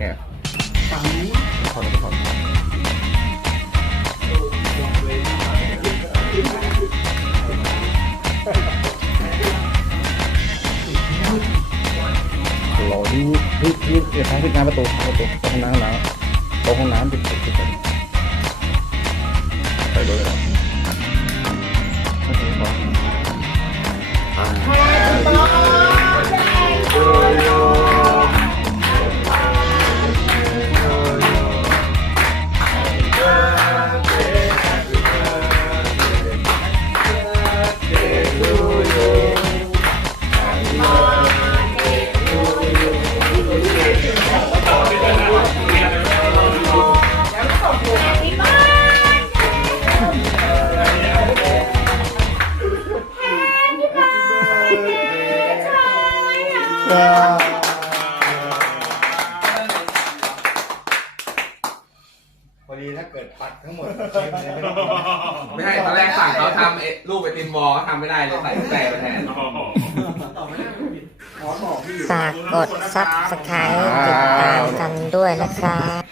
เนี่ยฝั่งนู้นถอนถอนรอที่ที่ที่เดี๋ยวทางที่งานประตูประตูห้องน้ำห้องน้ำตรงห้องน้ำติดติดติด พอดีถ้าเกิดปัดทั้งหมดเชฟเลยไม่ต้องกินไม่ใช่ตอนแรกสั่งเขาทำไอ้รูปไอติมวอลเขาทำไม่ได้เลยใส่แต่ไปแทน ฝากกดซับสไครต์ติดตามกันด้วยนะครับ